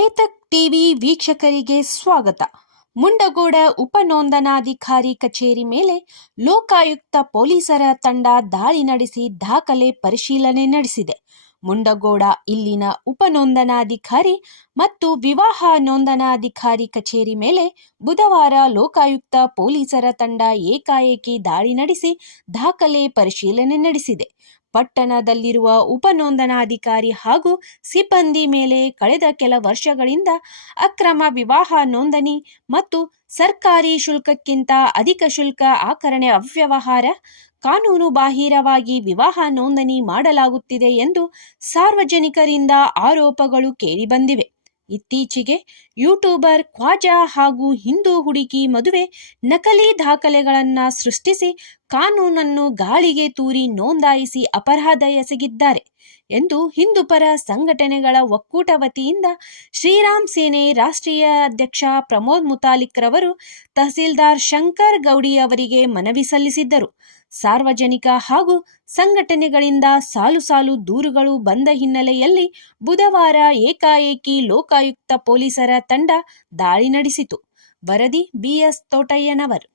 Dastak TV ವೀಕ್ಷಕರಿಗೆ ಸ್ವಾಗತ. ಮುಂಡಗೋಡ ಉಪನೋಂದಣಾಧಿಕಾರಿ ಕಚೇರಿ ಮೇಲೆ ಲೋಕಾಯುಕ್ತ ಪೊಲೀಸರ ತಂಡ ದಾಳಿ ನಡೆಸಿ ದಾಖಲೆ ಪರಿಶೀಲನೆ ನಡೆಸಿದೆ. ಮುಂಡಗೋಡ ಇಲ್ಲಿನ ಉಪನೋಂದನಾಧಿಕಾರಿ ಮತ್ತು ವಿವಾಹ ನೋಂದಣಾಧಿಕಾರಿ ಕಚೇರಿ ಮೇಲೆ ಬುಧವಾರ ಲೋಕಾಯುಕ್ತ ಪೊಲೀಸರ ತಂಡ ಏಕಾಏಕಿ ದಾಳಿ ನಡೆಸಿ ದಾಖಲೆ ಪರಿಶೀಲನೆ ನಡೆಸಿದೆ. ಪಟ್ಟಣದಲ್ಲಿರುವ ಉಪನೋಂದಣಾಧಿಕಾರಿ ಹಾಗೂ ಸಿಬ್ಬಂದಿ ಮೇಲೆ ಕಳೆದ ಕೆಲ ವರ್ಷಗಳಿಂದ ಅಕ್ರಮ ವಿವಾಹ ನೋಂದಣಿ ಮತ್ತು ಸರ್ಕಾರಿ ಶುಲ್ಕಕ್ಕಿಂತ ಅಧಿಕ ಶುಲ್ಕ ಆಕರಣೆ ಅವ್ಯವಹಾರ, ಕಾನೂನು ಬಾಹಿರವಾಗಿ ವಿವಾಹ ನೋಂದಣಿ ಮಾಡಲಾಗುತ್ತಿದೆ ಎಂದು ಸಾರ್ವಜನಿಕರಿಂದ ಆರೋಪಗಳು ಕೇಳಿಬಂದಿವೆ. ಇತ್ತೀಚೆಗೆ ಯೂಟ್ಯೂಬರ್ ಖ್ವಾಜಾ ಹಾಗೂ ಹಿಂದೂ ಹುಡುಗಿ ಮದುವೆ ನಕಲಿ ದಾಖಲೆಗಳನ್ನು ಸೃಷ್ಟಿಸಿ ಕಾನೂನನ್ನು ಗಾಳಿಗೆ ತೂರಿ ನೋಂದಾಯಿಸಿ ಅಪರಾಧ ಎಸಗಿದ್ದಾರೆ. ಎಂದು ಹಿಂದೂಪರ ಸಂಘಟನೆಗಳ ಒಕ್ಕೂಟ ವತಿಯಿಂದ ಶ್ರೀರಾಮ್ ಸೇನೆ ರಾಷ್ಟ್ರೀಯ ಅಧ್ಯಕ್ಷ ಪ್ರಮೋದ್ ಮುತಾಲಿಕ್ ರವರು ತಹಸೀಲ್ದಾರ್ ಶಂಕರ್ ಗೌಡಿ ಅವರಿಗೆ ಮನವಿ ಸಲ್ಲಿಸಿದ್ದರು. ಸಾರ್ವಜನಿಕ ಹಾಗೂ ಸಂಘಟನೆಗಳಿಂದ ಸಾಲು ಸಾಲು ದೂರುಗಳು ಬಂದ ಹಿನ್ನೆಲೆಯಲ್ಲಿ ಬುಧವಾರ ಏಕಾಏಕಿ ಲೋಕಾಯುಕ್ತ ಪೊಲೀಸರ ತಂಡ ದಾಳಿ ನಡೆಸಿತು. ವರದಿ ಬಿಎಸ್ ತೋಟಯ್ಯನವರ್.